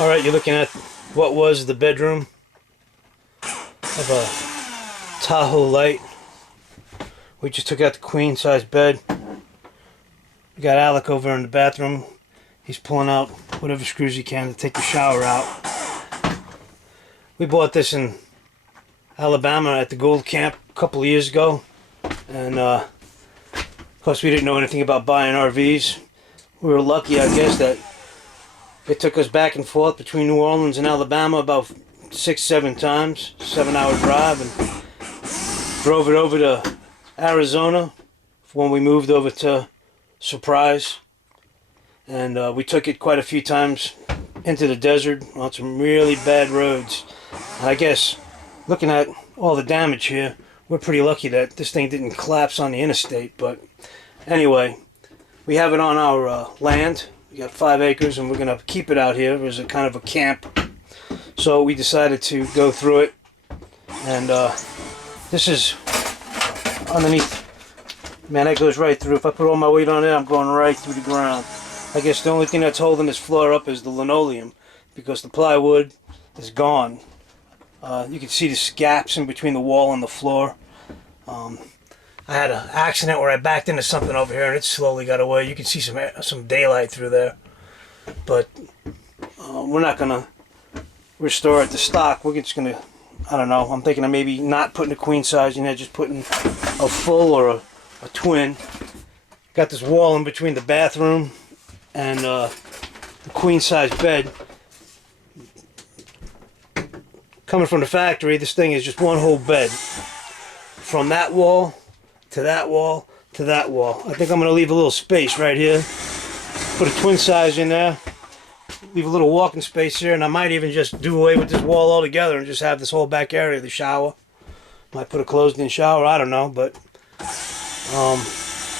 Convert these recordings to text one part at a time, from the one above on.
Alright, you're looking at what was the bedroom of a Tahoe Lite. We just took out the queen size bed. We got Alec over in the bathroom. He's pulling out whatever screws he can to take the shower out. We bought this in Alabama at the Gold Camp a couple of years ago. And of course we didn't know anything about buying RVs. We were lucky, I guess, that it took us back and forth between New Orleans and Alabama about 6-7 times, 7-hour drive, and drove it over to Arizona when we moved over to Surprise. And we took it quite a few times into the desert on some really bad roads. And I guess looking at all the damage here, we're pretty lucky that this thing didn't collapse on the interstate. But anyway, we have it on our land. We got 5 acres and we're going to keep it out here as a kind of a camp. So we decided to go through it. And this is underneath. Man, that goes right through. If I put all my weight on it, I'm going right through the ground. I guess the only thing that's holding this floor up is the linoleum, because the plywood is gone. You can see the gaps in between the wall and the floor. I had an accident where I backed into something over here and it slowly got away. You can see some daylight through there. But we're not going to restore it to stock. We're just going to, I don't know, I'm thinking of maybe not putting a queen size in there, just putting a full or a twin. Got this wall in between the bathroom and the queen size bed. Coming from the factory, this thing is just one whole bed. From that wall to that wall to that wall. I think I'm going to leave a little space right here. Put a twin size in there. Leave a little walking space here, and I might even just do away with this wall altogether and just have this whole back area, the shower. Might put a closed-in shower, I don't know, but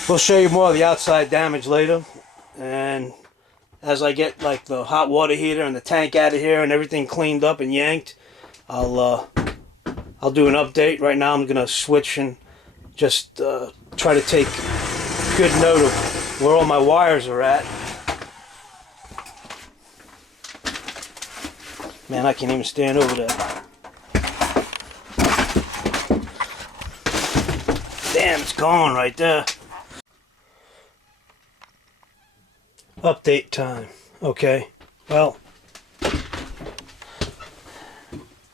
we'll show you more of the outside damage later. And as I get like the hot water heater and the tank out of here and everything cleaned up and yanked, I'll do an update. Right now I'm going to switch and just try to take good note of where all my wires are at. Man, I can't even stand over that. Damn, it's gone right there. Update time. Okay, well,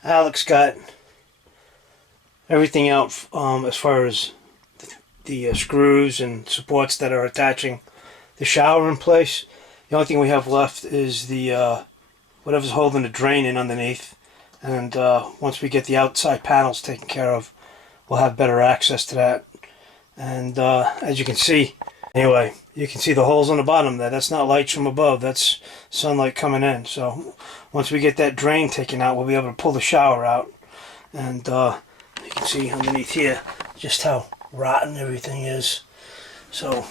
Alex got everything out as far as the screws and supports that are attaching the shower in place. The only thing we have left is the whatever's holding the drain in underneath. And once we get the outside panels taken care of, we'll have better access to that. And as you can see, anyway, you can see the holes on the bottom there. That's not lights from above, that's sunlight coming in. So once we get that drain taken out, we'll be able to pull the shower out. And you can see underneath here just how rotten everything is. So,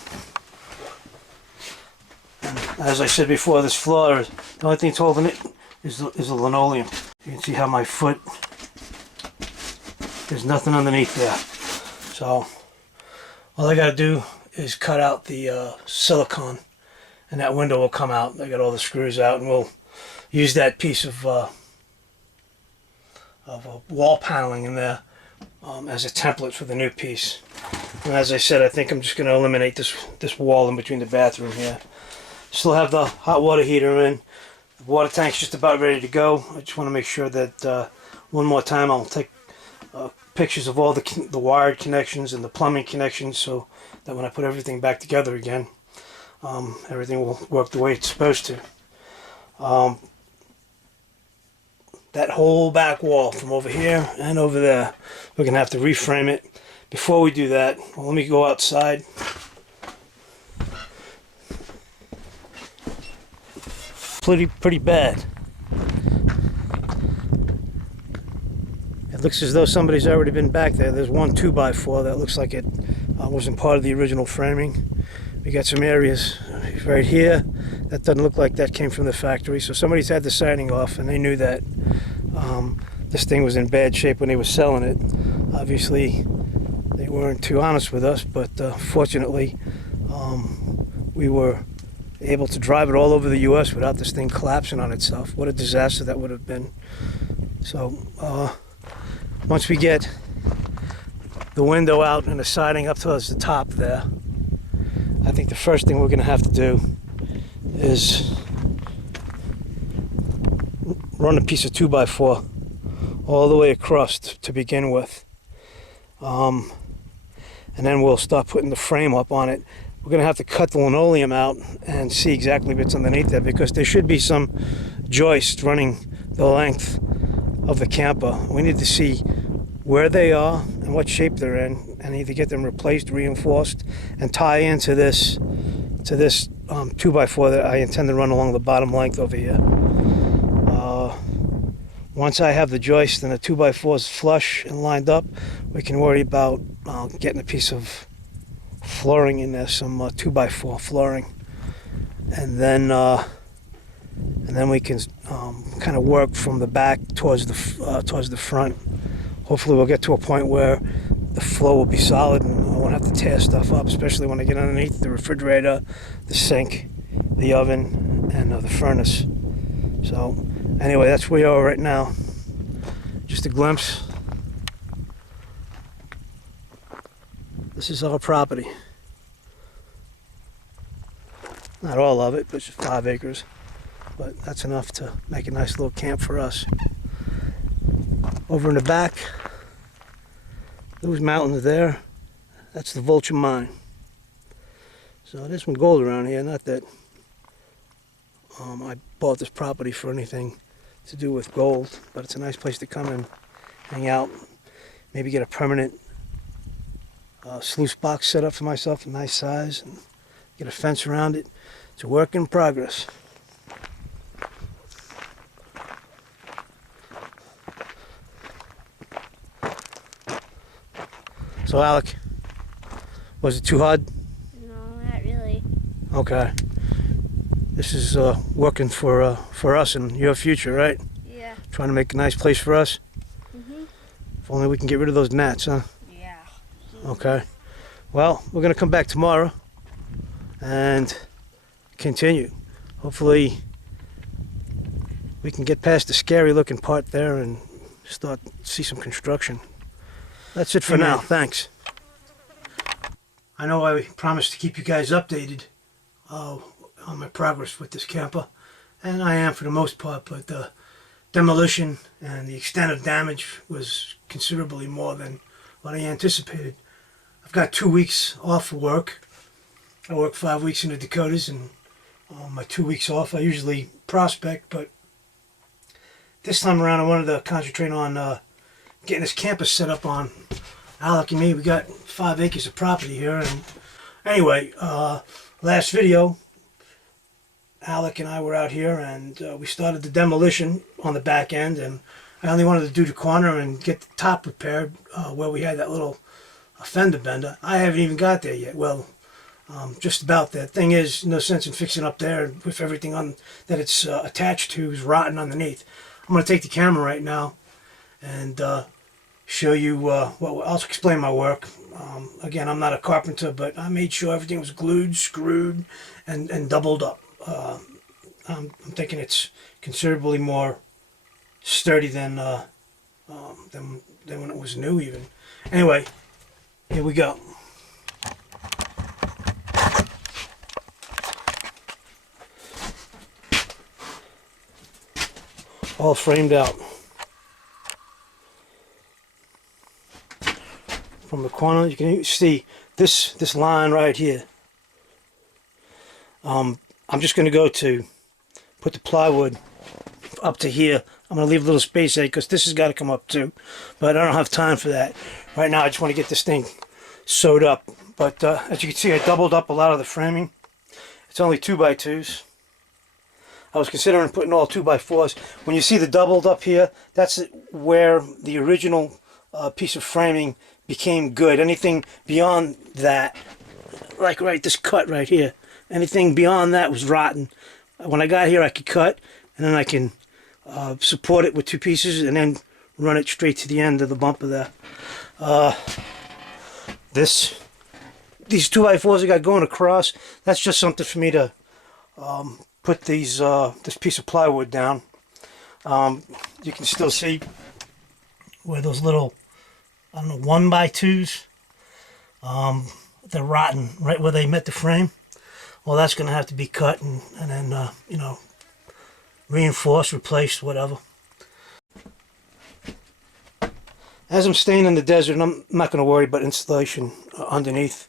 and as I said before, this floor, the only thing that's holding it is the linoleum. You can see how my foot, there's nothing underneath there. So all I got to do is cut out the silicone and that window will come out. I got all the screws out, and we'll use that piece of wall paneling in there as a template for the new piece. And as I said, I think I'm just going to eliminate this wall in between the bathroom here. Still have the hot water heater in. The water tank's just about ready to go. I just want to make sure that one more time I'll take pictures of all the wired connections and the plumbing connections, so that when I put everything back together again, everything will work the way it's supposed to. that whole back wall from over here and over there. We're going to have to reframe it. Before we do that, well, let me go outside. Pretty bad. It looks as though somebody's already been back there. There's one 2x4 that looks like it wasn't part of the original framing. We got some areas right here that doesn't look like that came from the factory. So somebody's had the siding off, and they knew that this thing was in bad shape when they were selling it. Obviously, they weren't too honest with us, but fortunately, we were able to drive it all over the U.S. without this thing collapsing on itself. What a disaster that would have been. So once we get the window out and the siding up towards the top there, I think the first thing we're going to have to do is run a piece of 2x4 all the way across to begin with. And then we'll start putting the frame up on it. We're going to have to cut the linoleum out and see exactly what's underneath there, because there should be some joists running the length of the camper. We need to see where they are and what shape they're in, and either get them replaced, reinforced, and tie into this 2x4 that I intend to run along the bottom length over here. Once I have the joist and the 2x4s flush and lined up, we can worry about getting a piece of flooring in there, some 2x4 flooring, and then we can kind of work from the back towards the front. Hopefully we'll get to a point where the flow will be solid and I won't have to tear stuff up, especially when I get underneath the refrigerator, the sink, the oven, and the furnace. So anyway, that's where we are right now. Just a glimpse. This is our property. Not all of it, but just 5 acres. But that's enough to make a nice little camp for us. Over in the back, those mountains there, that's the Vulture Mine. So there's some gold around here. Not that I bought this property for anything to do with gold, but it's a nice place to come and hang out. Maybe get a permanent sluice box set up for myself, a nice size, and get a fence around it. It's a work in progress. So Alec, was it too hard? No, not really. Okay. This is working for us and your future, right? Yeah. Trying to make a nice place for us. Mhm. If only we can get rid of those gnats, huh? Yeah. Okay. Well, we're gonna come back tomorrow and continue. Hopefully we can get past the scary looking part there and start to see some construction. That's it for now. Thanks. I know I promised to keep you guys updated on my progress with this camper, and I am for the most part, but the demolition and the extent of damage was considerably more than what I anticipated. I've got 2 weeks off of work. I work 5 weeks in the Dakotas, and my 2 weeks off I usually prospect, but this time around I wanted to concentrate on getting this campus set up on Alec and me. We got 5 acres of property here, and anyway, last video Alec and I were out here and we started the demolition on the back end, and I only wanted to do the corner and get the top repaired where we had that little fender bender. I haven't even got there yet. Well, just about. That thing is no sense in fixing up there with everything on that it's attached to is rotten underneath. I'm going to take the camera right now and show you I'll explain my work. Again, I'm not a carpenter, but I made sure everything was glued, screwed, and doubled up. I'm thinking it's considerably more sturdy than when it was new even. Anyway, here we go. All framed out. From the corner, you can see this line right here. I'm just going to go to put the plywood up to here I'm going to leave a little space there because this has got to come up too. But I don't have time for that. Right now I just want to get this thing sewed up. But as you can see, I doubled up a lot of the framing. It's only 2x2s. I was considering putting all 2x4s. When you see the doubled up here, that's where the original piece of framing became good. Anything beyond that, like this cut right here, anything beyond that was rotten. When I got here, I could cut, and then I can support it with 2 pieces, and then run it straight to the end of the bumper there. These 2x4s I got going across, that's just something for me to put these this piece of plywood down. You can still see where those little, I don't know, 1x2s, they're rotten right where they met the frame. Well, that's going to have to be cut and then, you know, reinforced, replaced, whatever. As I'm staying in the desert, I'm not going to worry about insulation underneath.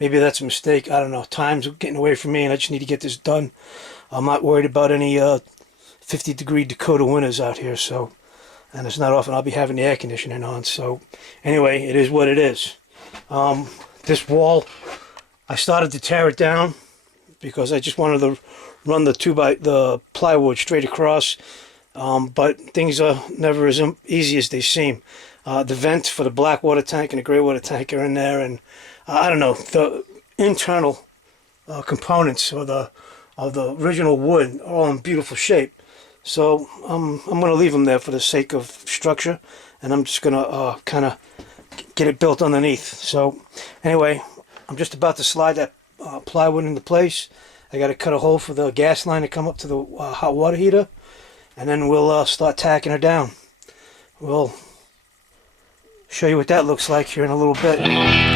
Maybe that's a mistake. I don't know. Time's getting away from me, and I just need to get this done. I'm not worried about any 50-degree Dakota winters out here, so, and it's not often I'll be having the air conditioning on. So, anyway, it is what it is. This wall, I started to tear it down because I just wanted to run the plywood straight across. But things are never as easy as they seem. The vent for the black water tank and the gray water tank are in there, and I don't know, the internal components of the original wood are all in beautiful shape. So I'm going to leave them there for the sake of structure, and I'm just going to kind of get it built underneath. So anyway, I'm just about to slide that plywood into place. I got to cut a hole for the gas line to come up to the hot water heater, and then we'll start tacking her down. We'll show you what that looks like here in a little bit.